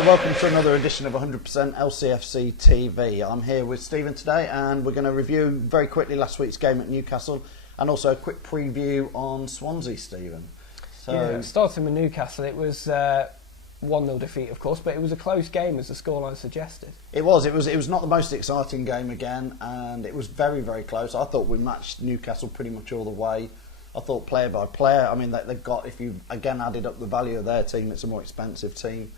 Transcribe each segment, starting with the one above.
Hi, welcome to another edition of 100% LCFC TV. I'm here with Stephen today and we're going to review very quickly last week's game at Newcastle and also a quick preview on Swansea, Stephen. Starting with Newcastle, it was 1-0 defeat, of course, but it was a close game as the scoreline suggested. It was not the most exciting game again, and it was very, very close. I thought we matched Newcastle pretty much all the way. I thought player by player, I mean, they've got, if you again added up the value of their team, it's a more expensive team.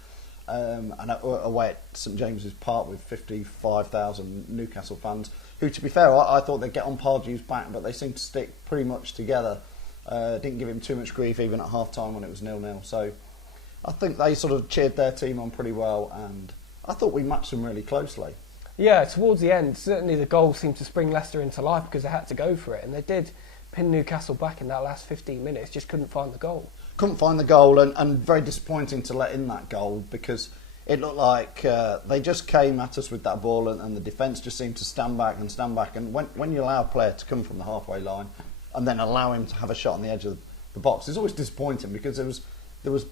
And away at St James's Park with 55,000 Newcastle fans, who, to be fair, I thought they'd get on Pardew's back, but they seemed to stick pretty much together. Didn't give him too much grief even at half-time when it was 0-0. So I think they sort of cheered their team on pretty well, and I thought we matched them really closely. Yeah, towards the end, certainly the goal seemed to spring Leicester into life because they had to go for it, and they did pin Newcastle back in that last 15 minutes, just couldn't find the goal. Couldn't find the goal, and very disappointing to let in that goal because it looked like they just came at us with that ball and the defence just seemed to stand back, and when you allow a player to come from the halfway line and then allow him to have a shot on the edge of the box, it's always disappointing because there was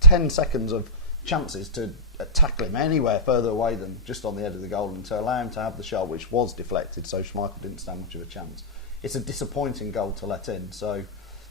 10 seconds of chances to tackle him anywhere further away than just on the edge of the goal, and to allow him to have the shot, which was deflected, so Schmeichel didn't stand much of a chance. It's a disappointing goal to let in, so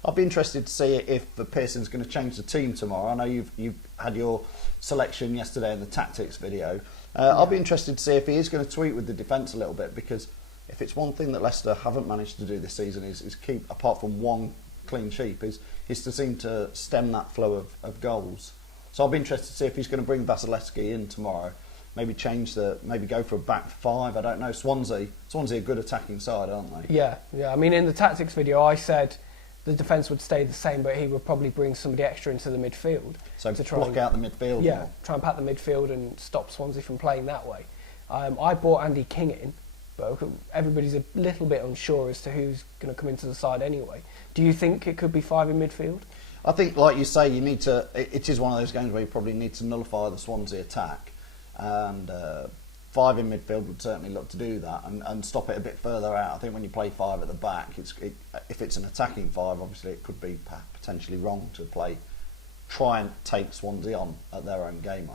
I'll be interested to see if Pearson's going to change the team tomorrow. I know you've had your selection yesterday in the tactics video. I'll be interested to see if he is going to tweak with the defence a little bit, because if it's one thing that Leicester haven't managed to do this season is keep, apart from one clean sheet, is to seem to stem that flow of goals. So I'll be interested to see if he's going to bring Vasilevsky in tomorrow. Maybe go for a back five. I don't know. Swansea a good attacking side, aren't they? Yeah. I mean, in the tactics video, I said the defence would stay the same, but he would probably bring somebody extra into the midfield. So to block out the midfield. Yeah, try and pack the midfield and stop Swansea from playing that way. I brought Andy King in, but everybody's a little bit unsure as to who's going to come into the side anyway. Do you think it could be five in midfield? I think, like you say, you need to. It is one of those games where you probably need to nullify the Swansea attack, and five in midfield would certainly look to do that and stop it a bit further out. I think when you play five at the back, if it's an attacking five, obviously it could be potentially wrong to try and take Swansea on at their own game.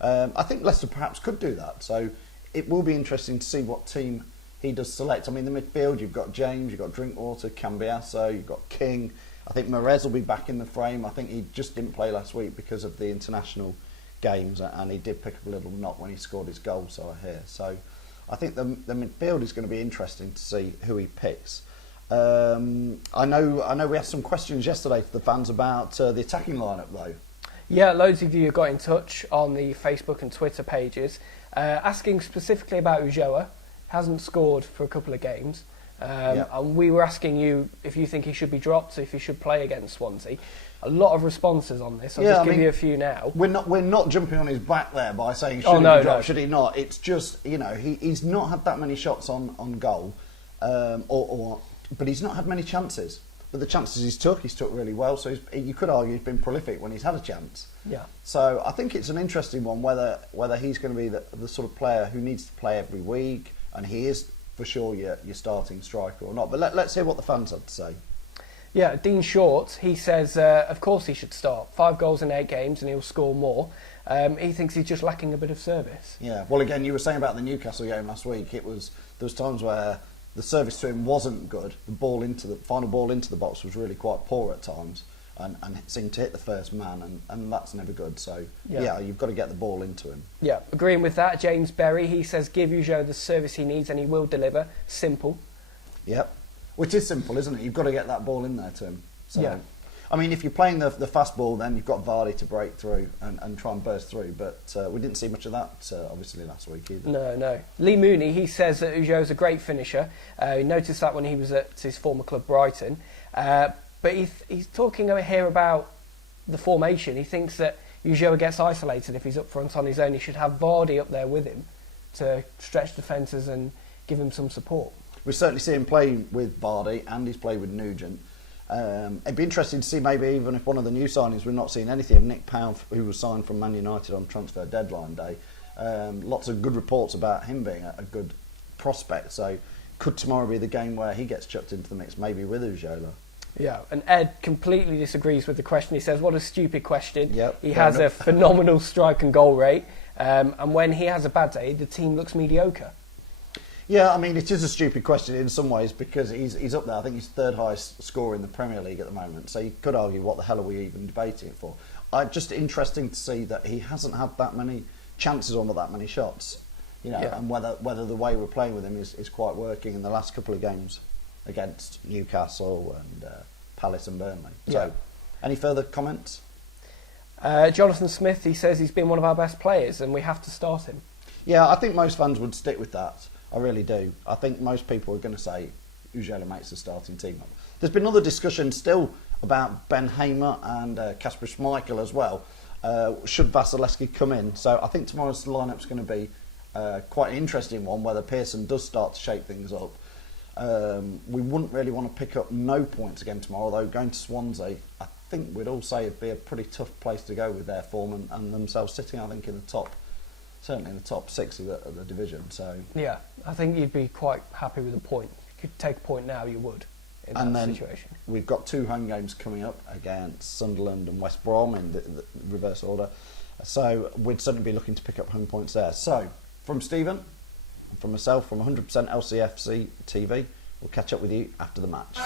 I think Leicester perhaps could do that. So it will be interesting to see what team he does select. I mean, the midfield, you've got James, you've got Drinkwater, Cambiasso, you've got King. I think Mahrez will be back in the frame. I think he just didn't play last week because of the international games, and he did pick up a little knock when he scored his goal, so I hear. So I think the midfield is going to be interesting to see who he picks. I know we had some questions yesterday for the fans about the attacking lineup, though. Yeah, loads of you got in touch on the Facebook and Twitter pages, asking specifically about Ulloa. Hasn't scored for a couple of games. And we were asking you if you think he should be dropped, if he should play against Swansea. A lot of responses on this. I'll give you a few now. We're not jumping on his back there by saying should he be dropped, should he not. It's just, he's not had that many shots on goal, but he's not had many chances. But the chances he's took really well. So you could argue he's been prolific when he's had a chance. Yeah. So I think it's an interesting one whether he's going to be the sort of player who needs to play every week, and he is for sure your starting striker or not. But let's hear what the fans had to say. Yeah, Dean Short, he says, of course he should start. 5 goals in 8 games and he'll score more. He thinks he's just lacking a bit of service. Yeah, well, again, you were saying about the Newcastle game last week. There was times where the service to him wasn't good. The final ball into the box was really quite poor at times, and it seemed to hit the first man, and that's never good. So, yeah, you've got to get the ball into him. Yeah, agreeing with that. James Berry, he says, give Ulloa the service he needs and he will deliver. Simple. Yep. Which is simple, isn't it? You've got to get that ball in there to him. So, yeah. I mean, if you're playing the fast ball, then you've got Vardy to break through and try and burst through. But we didn't see much of that, obviously, last week either. No. Lee Mooney, he says that Ulloa's a great finisher. He noticed that when he was at his former club, Brighton. But he's talking over here about the formation. He thinks that Ulloa gets isolated if he's up front on his own. He should have Vardy up there with him to stretch defences and give him some support. We certainly see him playing with Vardy, and he's played with Nugent. It'd be interesting to see, maybe even if one of the new signings, we've not seen anything of Nick Powell, who was signed from Man United on transfer deadline day. Lots of good reports about him being a good prospect. So could tomorrow be the game where he gets chucked into the mix, maybe with Ulloa? Yeah, and Ed completely disagrees with the question. He says, what a stupid question. Yep, he has a phenomenal strike and goal rate, and when he has a bad day, the team looks mediocre. Yeah, I mean, it is a stupid question in some ways because he's up there. I think he's third highest scorer in the Premier League at the moment. So you could argue, what the hell are we even debating it for? Just interesting to see that he hasn't had that many chances or that many shots. And whether the way we're playing with him is quite working in the last couple of games against Newcastle and Palace and Burnley. So, any further comments? Jonathan Smith, he says he's been one of our best players and we have to start him. Yeah, I think most fans would stick with that. I really do. I think most people are going to say Ujela makes the starting team up. There's been other discussion still about Ben Hamer and Kasper Schmeichel as well. Should Vasilevsky come in? So I think tomorrow's lineup's going to be quite an interesting one, whether Pearson does start to shake things up. We wouldn't really want to pick up no points again tomorrow, although going to Swansea, I think we'd all say it'd be a pretty tough place to go with their form and themselves sitting, I think, in the top, certainly in the top 6 of the division. So yeah, I think you'd be quite happy with a point. If you could take a point now, you would in that situation. We've got 2 home games coming up against Sunderland and West Brom in the reverse order. So we'd certainly be looking to pick up home points there. So from Stephen and from myself, from 100% LCFC TV, we'll catch up with you after the match.